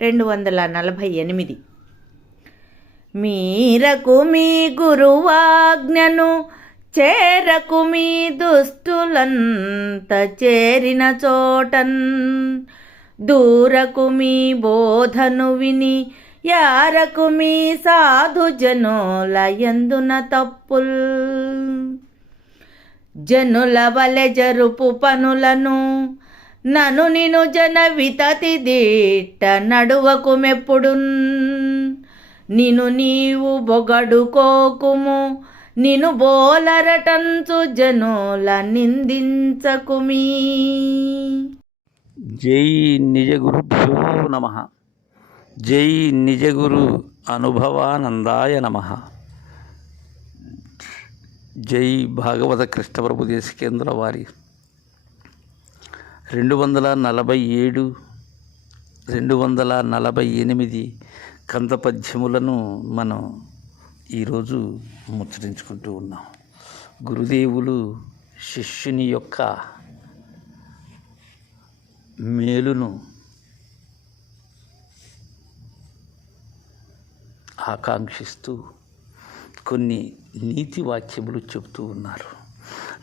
రెండు వందల నలభై ఎనిమిది. మీరకు మీ గురువాజ్ఞను చేరకు మీ దుస్తులంత చేరిన చోటన్. దూరకు మీ బోధను విని యారకు మీ సాధు జనుల ఎందున తప్పుల్. జనుల వలె జరుపు పనులను నను నిను జన వితతి దిట్ట నడువకు మెప్పుడున్ నిను నీవు బొగడుకోకుము నిను బోలరటంచు జనుల నిందించకుమీ. జై నిజ గురుభ్యో నమ. జై నిజ గురు అనుభవానందాయ నమ. జై భాగవత కృష్ణప్రభు దేశికేంద్ర వారి రెండు వందల నలభై ఏడు రెండు వందల నలభై ఎనిమిది కంద పద్యములను మనం ఈరోజు ముచ్చరించుకుంటూ ఉన్నాం. గురుదేవులు శిష్యుని యొక్క మేలును ఆకాంక్షిస్తూ కొన్ని నీతి వాక్యములు చెబుతూ ఉన్నారు.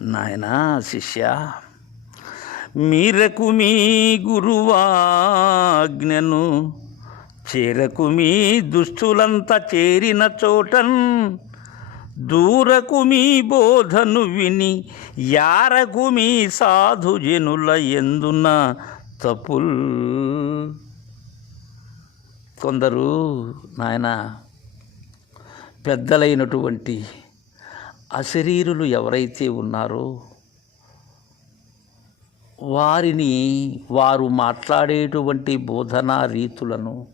నాయనా శిష్య మీరకు మీ గురువాజ్ఞను చేరకు మీ దుష్టులంతా చేరిన చోటన్ దూరకు మీ బోధను విని యారకు మీ సాధుజనుల ఎందున తప్పుల్ కొందరు నాయన పెద్దలైనటువంటి అశరీరులు ఎవరైతే ఉన్నారో వారిని వారు మాట్లాడేటువంటి బోధనా రీతులను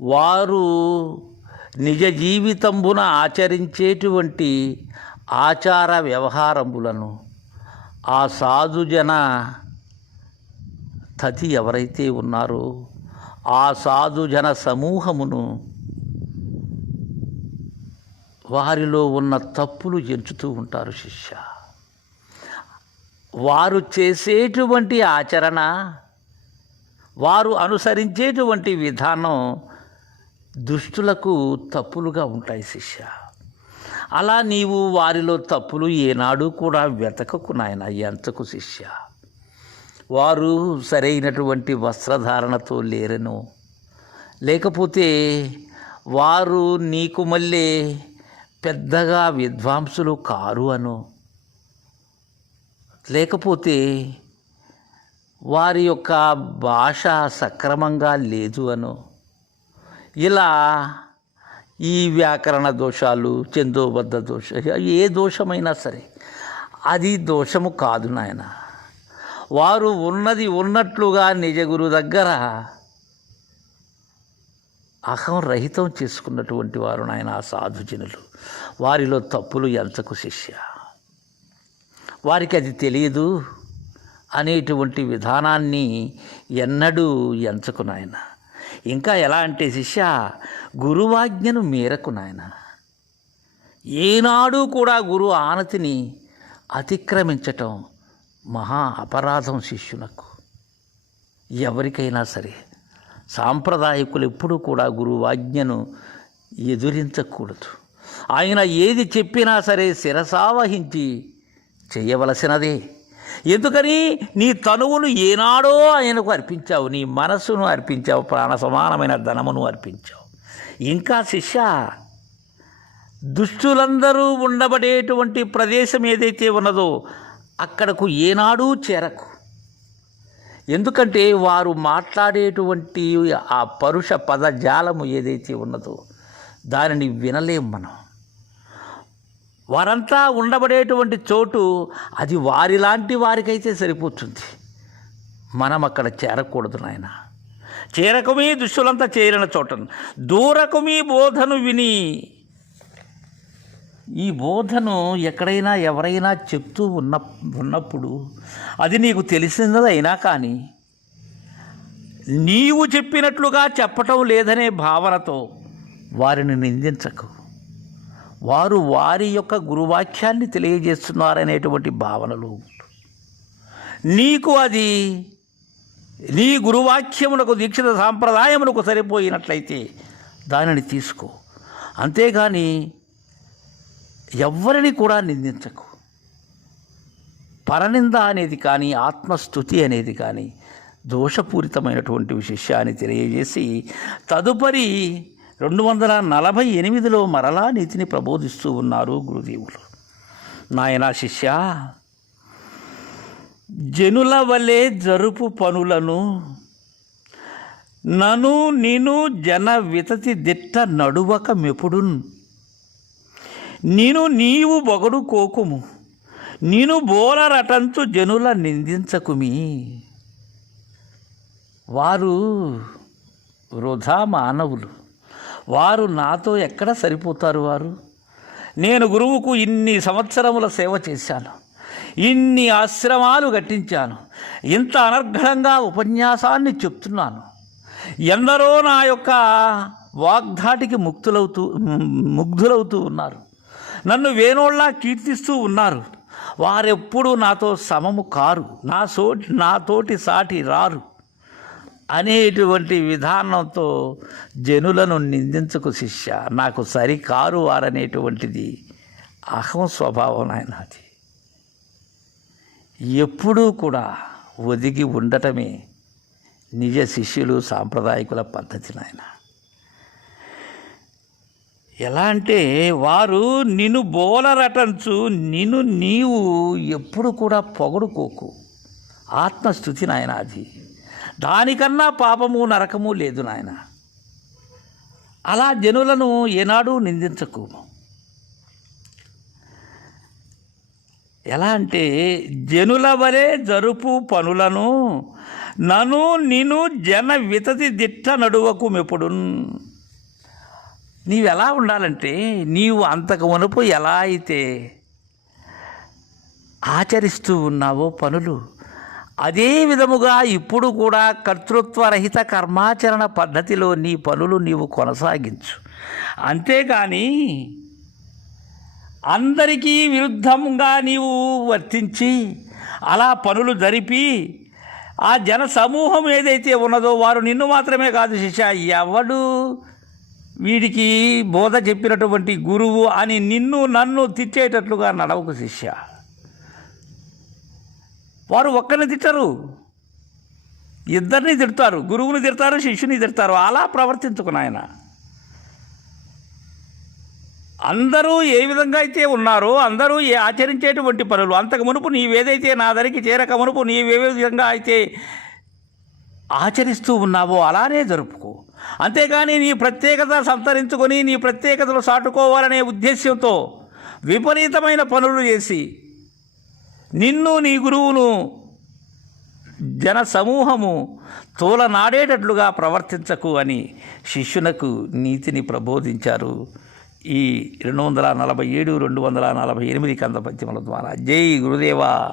వారు నిజ జీవితంబున ఆచరించేటువంటి ఆచార వ్యవహారములను ఆ సాధుజన తతి ఎవరైతే ఉన్నారో ఆ సాధుజన సమూహమును వారిలో ఉన్న తప్పులు ఎంచుతూ ఉంటారు శిష్య. వారు చేసేటువంటి ఆచరణ వారు అనుసరించేటువంటి విధానం దుష్టులకు తప్పులుగా ఉంటాయి శిష్య. అలా నీవు వారిలో తప్పులు ఏనాడు కూడా వెతకకు నాయన ఎంతకు శిష్య. వారు సరైనటువంటి వస్త్రధారణతో లేరను. లేకపోతే వారు నీకు మళ్ళీ పెద్దగా విద్వాంసులు కారు అను. లేకపోతే వారి యొక్క భాష సక్రమంగా లేదు అను? ఇలా ఈ వ్యాకరణ దోషాలు చందోబద్ధ దోష ఏ దోషమైనా సరే అది దోషము కాదు నాయన. వారు ఉన్నది ఉన్నట్లుగా నిజగురు దగ్గర అహం రహితం చేసుకున్నటువంటి వారు నాయన ఆ సాధుజనులు. వారిలో తప్పులు ఎంతకు శిష్య? వారికి అది తెలియదు అనేటువంటి విధానాన్ని ఎన్నడూ ఎంచకు నాయన. ఇంకా ఎలా అంటే శిష్య గురువాజ్ఞను మేరకు నాయన. ఏనాడు కూడా గురు ఆనతిని అతిక్రమించటం మహా అపరాధం శిష్యునకు. ఎవరికైనా సరే సాంప్రదాయకులు ఎప్పుడూ కూడా గురువాజ్ఞను ఎదురించకూడదు. ఆయన ఏది చెప్పినా సరే శిరసావహించి చేయవలసినదే. ఎందుకని? నీ తనువును ఏనాడో ఆయనకు అర్పించావు నీ మనస్సును అర్పించావు ప్రాణ సమానమైన ధనమును అర్పించావు. ఇంకా శిష్య దుష్టులందరూ ఉండబడేటువంటి ప్రదేశం ఏదైతే ఉన్నదో అక్కడకు ఏనాడూ చేరకు. ఎందుకంటే వారు మాట్లాడేటువంటి ఆ పరుష పదజాలము ఏదైతే ఉన్నదో దానిని వినలేం మనం. వారంతా ఉండబడేటువంటి చోటు అది వారిలాంటి వారికైతే సరిపోతుంది. మనం అక్కడ చేరకూడదు నాయన. చేరకమీ దుష్టులంతా చేరిన చోట. దూరకమీ బోధను విని ఈ బోధను ఎక్కడైనా ఎవరైనా చెప్తూ ఉన్న ఉన్నప్పుడు అది నీకు తెలిసినదైనా కానీ నీవు చెప్పినట్లుగా చెప్పటం లేదనే భావనతో వారిని నిందించకు. వారు వారి యొక్క గురువాక్యాన్ని తెలియజేస్తున్నారనేటువంటి భావనలు నీకు అది నీ గురువాక్యమునకు దీక్షిత సాంప్రదాయమునకు సరిపోయినట్లయితే దానిని తీసుకో. అంతేగాని ఎవ్వరిని కూడా నిందించకు. పరనింద అనేది కానీ ఆత్మస్థుతి అనేది కానీ దోషపూరితమైనటువంటి విశేషాన్ని తెలియజేసి తదుపరి రెండు వందల నలభై ఎనిమిదిలో మరలా నీతిని ప్రబోధిస్తూ ఉన్నారు గురుదేవులు. నాయనా శిష్య జనుల వలె జరుపు పనులను నను నిను జన వితతి దిట్ట నడువక మెపుడున్. నేను నీవు బొగడు కోకుము నేను బోలరటంచు జనుల నిందించకుమి. వారు వృధా మానవులు. వారు నాతో ఎక్కడ సరిపోతారు వారు? నేను గురువుకు ఇన్ని సంవత్సరముల సేవ చేశాను. ఇన్ని ఆశ్రమాలు కట్టించాను ఇంత అనర్ఘంగా ఉపన్యాసాన్ని చెప్తున్నాను. ఎందరో నా యొక్క వాగ్ధాటికి ముక్తులవుతూ ముగ్ధులవుతూ ఉన్నారు. నన్ను వేణోళ్ళ కీర్తిస్తూ ఉన్నారు. వారెప్పుడు నాతో సమము కారు. నా సో నాతోటి సాటి రారు. అనేటువంటి విధానంతో జనులను నిందించకు శిష్య. నాకు సరికారు వారనేటువంటిది అహం స్వభావం నాయనది. ఎప్పుడూ కూడా ఒదిగి ఉండటమే నిజ శిష్యులు సాంప్రదాయకుల పద్ధతి నాయన. ఎలా అంటే వారు నిన్ను బోలరటంచు నిన్ను నీవు ఎప్పుడు కూడా పొగడుకోకు. ఆత్మస్థుతి నాయన అది దానికన్నా పాపము నరకము లేదు నాయన. అలా జనులను ఏనాడు నిందించకు. ఎలా అంటే జనుల వలె జరుపు పనులను నను నిను జన వితతి దిట్ట నడువకు మెప్పుడు నీవు ఎలా ఉండాలంటే నీవు అంతకు మునుపు ఎలా అయితే ఆచరిస్తూ ఉన్నావో పనులు అదే విధముగా ఇప్పుడు కూడా కర్తృత్వరహిత కర్మాచరణ పద్ధతిలో నీ పనులు నీవు కొనసాగించు. అంతేగాని అందరికీ విరుద్ధంగా నీవు వర్తించి అలా పనులు జరిపి ఆ జన సమూహం ఏదైతే ఉన్నదో వారు నిన్ను మాత్రమే కాదు శిష్య ఎవడు వీడికి బోధ చెప్పినటువంటి గురువు అని నిన్ను నన్ను తిట్టేటట్లుగా నడవకు శిష్య. వారు ఒక్కరిని తిట్టరు. ఇద్దరిని తిడతారు గురువుని తిడతారు శిష్యుని తిడతారు అలా ప్రవర్తించుకు నాయన. అందరూ ఏ విధంగా అయితే ఉన్నారో అందరూ ఏ ఆచరించేటువంటి పనులు అంతకు మునుపు నీవేదైతే నా దరికి చేరక మునుపు నీవే విధంగా అయితే ఆచరిస్తూ ఉన్నావో అలానే జరుపుకో. అంతేగాని నీ ప్రత్యేకత సంతరించుకొని నీ ప్రత్యేకతలు సాటుకోవాలనే ఉద్దేశ్యంతో విపరీతమైన పనులు చేసి నిన్ను నీ గురువును జన సమూహము తోలనాడేటట్లుగా ప్రవర్తించకు అని శిష్యునకు నీతిని ప్రబోధించారు. ఈ రెండు వందల నలభై ఏడు రెండు వందల నలభై ఎనిమిది కంద పద్యముల ద్వారా. జై గురుదేవా!